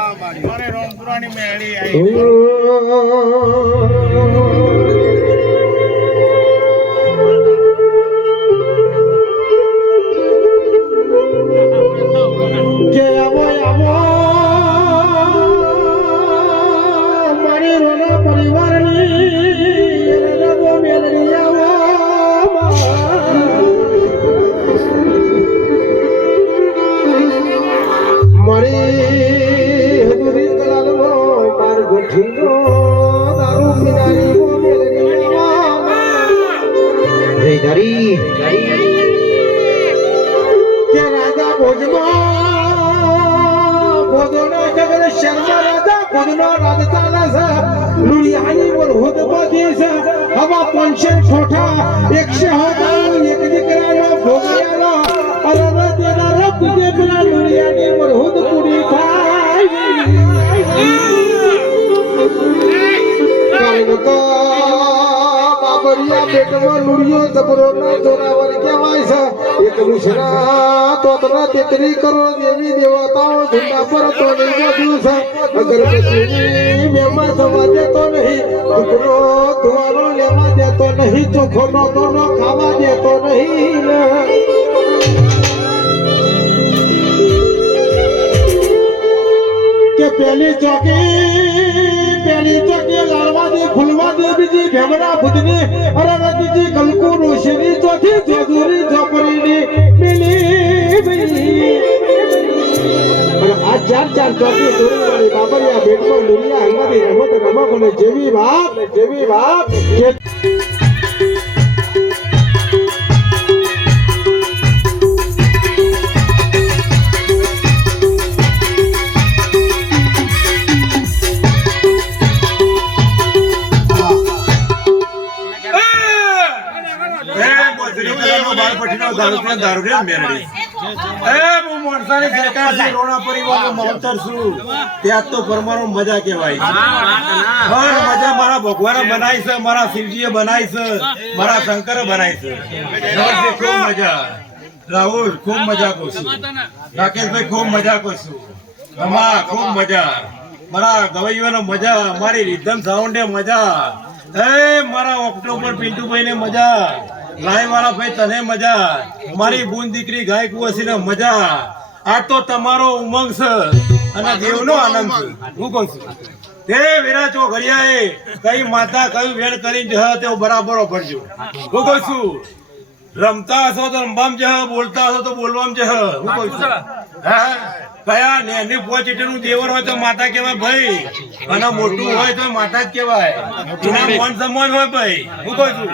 મારે રોમપુરાની મેળી આવી કે આવો આવો મારી રોના પરિવારની રગો મેલડી આવો મારી હદુરી કલાલનો પાર ગોઠીનો દારૂ પીનારી ગો મેલડી જય ધરી કે રાજા ભોજમાં ભોજોના જગત શર્મા રાજા ભોજનો રાજતાના છે લુડિયાની બોલ હુદ બધી છે હવા પંચે ઠોઠા 100 એક દીકરાનો ભોગિયાનો અરર તેના રબ જે પેલા લુડિયાની બોલ હુદ પૂરી થાય કાલે તો બાબરિયા પેટમાં લુડિયો જબરોના જોરાવર કહેવાય છે એક વિશના તોતના 33 કરોડ દેવી દેવતાઓ ઝુંડા પર તો નહીં ગયું છે અગરબત્તીની મેમાં જવા દેતો નહીં ટુકડો ધુવાનો લેવા દેતો નહીં ચોખ્ખો નોટોનો ખાવા દેતો નહીં કે પેલી ચોકી લાડવા દે ફૂલવા દે બીજી ભેમડા ભૂતની અરે બીજી કલકુ રોશની ચોથી જોજુરી જોપરીની પેલી આ ચાર ચોકી દોરી બાબરિયા બેટમાં લુલિયા હંગાની રમત રમકોને જેવી વાત કે મજા કેવાય મજા મારા ભગવાને બનાવી છે મારા શિવજીએ બનાવી છે મારા શંકરે બનાવી છે ખૂબ મજા રાહુલ ખૂબ મજા કરું છું રાકેશભાઈ ખૂબ મજા કરું છું ખૂબ મજા મારા ગવૈયોને મજા મારી રિધમ સાઉન્ડે મજા મારા ઓક્ટોબર પિન્ટુભાઈ ને મજા લાઈ વાળા ભાઈ તને મજા મારી બૂન દીકરી ગાય કુંવસી ને મજા આ તો તમારો ઉમંગ છે અને દેવનો આનંદ છે હું કહું છું તે વીરા ચોઘરિયાએ કઈ માતા કયું વેણ કરીને જહ તે બરાબર ભરજો હું કહું છું રમતા હશો તો રમવામાં જહ બોલતા હશો તો બોલવામાં જહ હું કહું છું હા કયા ને પોચીટનું દેવર હોય તો માતા કેવાય ભાઈ અને મોટું હોય તો માતા જ કેવાય એના મન સન્માન હોય ભાઈ હું કહું છું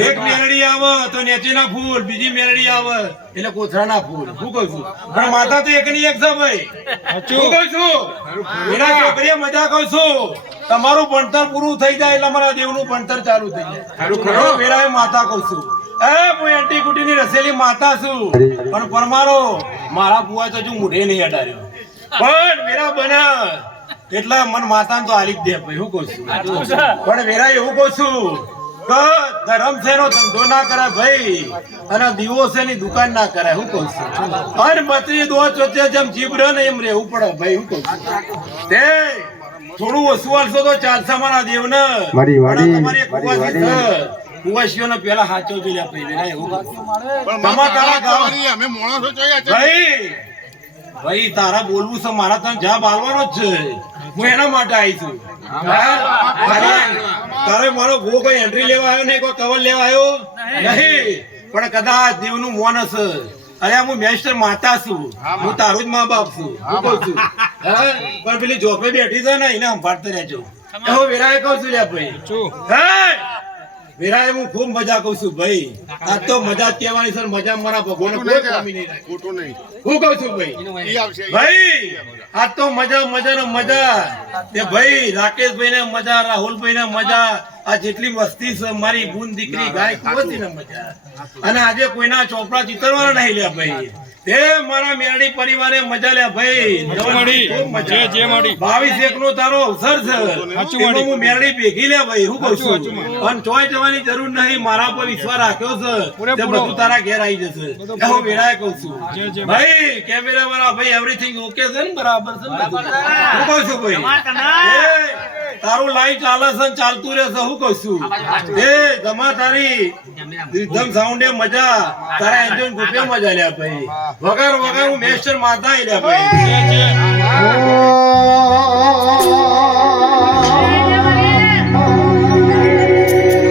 એક મેલડી આવે તો નેચીના ફૂલ બીજી મેલડી આવે એટલે કોથળાના ફૂલ હું કહું છું પણ માતા તો એકની એક છે ભાઈ હું કહું છું એના છોકરીએ મજા કહું છું તમારું ભણતર પૂરું થઈ જાય એટલે મારા દેવનું ભણતર ચાલુ થઈ જાય વેરાએ માતા કહું છું હું એન્ટી કુટીની રસેલી માતા છું પણ પરમારો મારા બુઆ તો હજુ મુઢે નહીં અડાડ્યો પણ વેરા બના એટલા મન માતા તો હાલી જ દે ભાઈ હું કહું છું પણ વેરા એવું કહું છું કે ધર્મ છે નો ધંધો ના કરે ભાઈ અને દીવો છે ની દુકાન ના કરે હું કહું છું અને બત્રી દો ચોથે જેમ જીભ રહે ને એમ રહેવું પડે ભાઈ હું કહું છું તે થોડું વસવાલશો તો ચાલશે મારા દેવ ને તમારી એક કુવાસી છે કુવાસીઓને પેલા હાચો જોઈ લે ભાઈ એવું ભાઈ તારા બોલવું છે મારા તને જવાબ આવવાનો જ છે હું એના માટે આવી છું તારે મારો ગો કોઈ એન્ટ્રી લેવા આવ્યો નહીં કોઈ કવર લેવા આવ્યો નહીં પણ કદાચ દેવનું મોન હશે અરે હું મેસ્ટર માતા છું હું તારું જ મા બાપ છું હું કહું છું પણ પેલી જોપે બેઠી છે ને એને સંભાળતા રહેજો હું વેરાએ કહું છું લે ભાઈ વેરાએ હું ખૂબ મજા કઉ છું ભાઈ આ તો મજા કહેવાની છે મજા મારા ભગવાન કોઈ કમી નહીં રાખે ખોટું નહીં હું કહું છું ભાઈ આ તો મજા ને મજા તે ભાઈ રાકેશભાઈ ને મજા રાહુલભાઈ ને મજા આ જેટલી વસ્તી છે મારી બૂન દીકરી ગાય કુંવસી ને મજા અને આજે કોઈના ચોપડા ચિતરવાના નહીં લે ભાઈ એ મારા મેરડી પરિવારે મજા લે ભાઈ ખૂબ મજા. 22 નો તારો અવસર છે એમાં હું મેરડી ભેગી લે ભાઈ હું કહું છું અને ચોય જવાની જરૂર નહીં મારા પર વિશ્વાસ રાખ્યો છે તે બધું તારા ઘેર આવી જશે હું વેળાએ કહું છું ભાઈ કેમેરા વાળા ભાઈ એવરીથિંગ ઓકે છે ને બરાબર છે ને બધું? હું કહું છું ભાઈ તારું લાઈટ ચાલે છે ને ચાલતું રહેશે હું કહું છું એ જમા તારી રીધમ સાઉન્ડ એ મજા તારા એન્જિન ગુપે મજા લે ભાઈ વગર હું મેસ્ટર માતા લે ભાઈ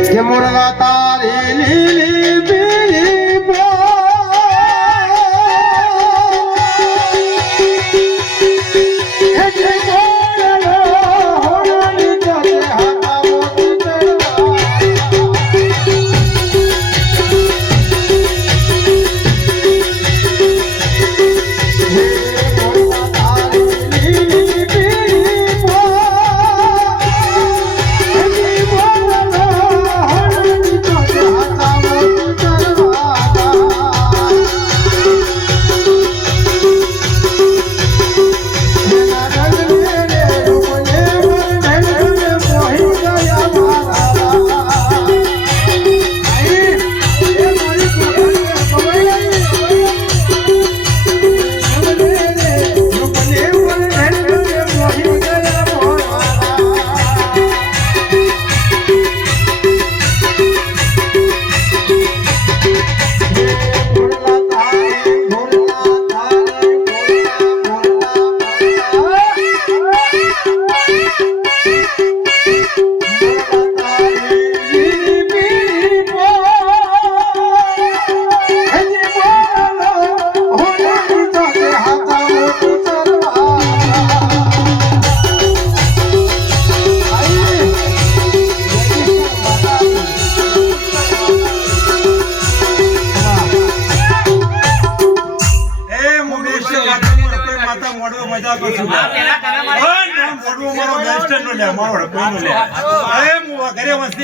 કે મોરલા તારી લીલી પીળી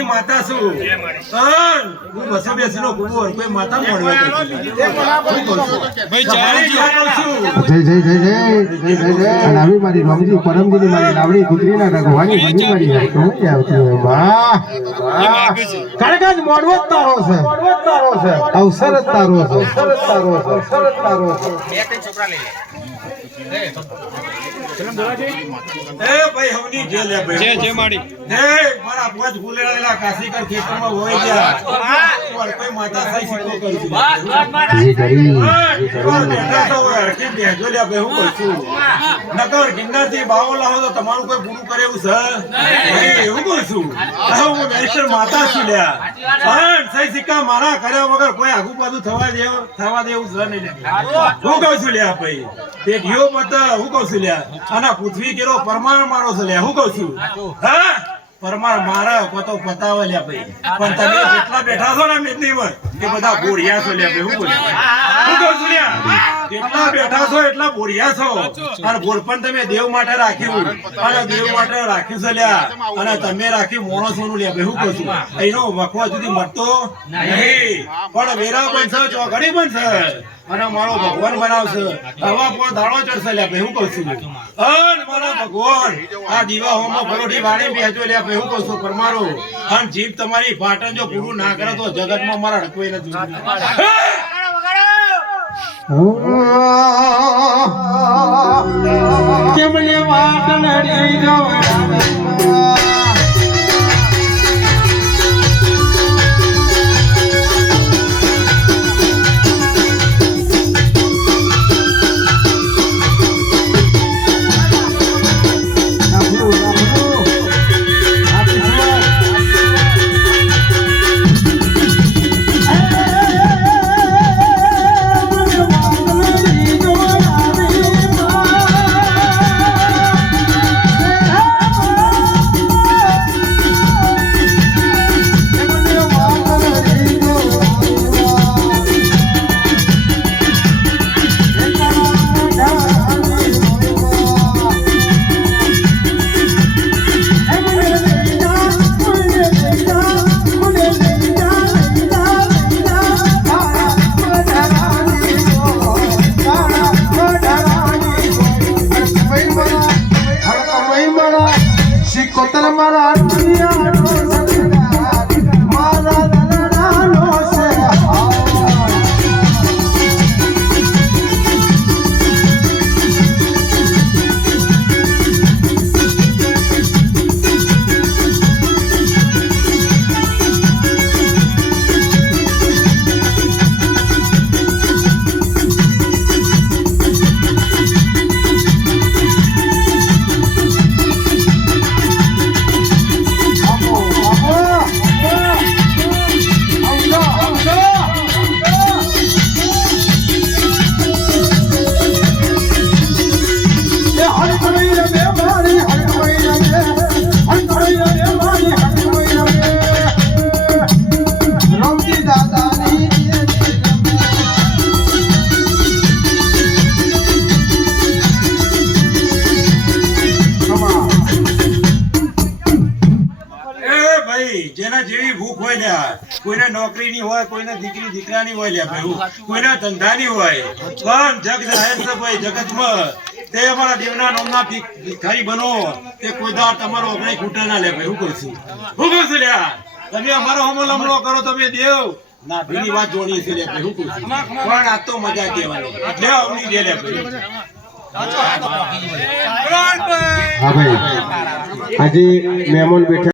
માતા છું હું બસે બેસીનો કુંવર કોઈ માતા મળવા જય અને આવી મારી રમજી પરમજીની મારી લાવડી ગુજરીના રઘવાની બની મારી તો મજા આવતી હોય વાહ કાળકાજ મોડવો જ તારો છે અવસર જ તારો છે એ ભાઈ હવની જે લે ભાઈ જે માડી એ મારા પોચ ભૂલેલા કાશીકર ખેતરમાં હોય ગયા કોઈ માતા સાઈ સિકો કરું છું જી કરી બેઠા તો હરકી બેજો લે ભાઈ હું કહું છું નકર ગિરનારથી બાવો લાવો તો તમારું કોઈ પૂરું કરે એવું છે ભાઈ એવું કહું છું હું મેસ્ટર માતા છું લ્યા પણ સહી સિક્કા મારા કર્યા વગર કોઈ આગુ પાછું થવા દેવું છે નહીં હું કહું છું લ્યા ભાઈ તે ગયો મત હું કહું છું લ્યા અને પૃથ્વી કેરો પરમાર મારો છે લ્યા હું કહું છું હા પરમાર મારા પતો પતાવે લ્યા ભાઈ પણ તમે જેટલા બેઠા છો ને મેદનીમાં કે બધા બોરિયા છો લ્યા ભાઈ હું કહું છું લ્યા જેટલા બેઠા છો એટલા બોરિયા છો અને બોરપણ તમે દેવ માટે રાખ્યું અને દેવ માટે રાખ્યું છે લ્યા અને તમે રાખ્યું મોણસોનું લ્યા ભાઈ હું કહું છું એનો વખવા સુધી મળતો નહીં પણ વેરા પણ છે ચોઘડી પણ છે અને મારો ભગવાન બનાવશે હવા પર દાડો ચડશે લ્યા ભાઈ હું કહું છું અને મારા ભગવાન આ દીવા હોમાં પરોઠી વાળી બેજો લ્યા ભાઈ હું કહું છું પરમારો અને જીભ તમારી પાટણ જો પૂરું ના કરે તો જગતમાં મારા અડકવાઈ નથી કેમલે વાટ નડી જવા મારા પિયાનો સંગાર મારા દલડાનો છે જેના જેવી ભૂખ હોય ને કોઈને નોકરીની હોય કોઈને દીકરી દીકરાની હોય લે ભાઈ કોઈને ધંધાની હોય પણ જગ જાહેર છે ભાઈ જગતમાં તે અમારા દેવના નામના ભિખારી બનો તે કોઈ દાડ તમારો અગણી ખૂટા ના લે ભાઈ હું કરશું લ્યા તમે અમારો હમો લમણો કરો તમે દેવ ના ભીની વાત જોડી છે લે ભાઈ હું કરશું પણ આ તો મજા કહેવાની લે અવની દે લે ભાઈ હા ભાઈ આજે મહેમાન બેઠા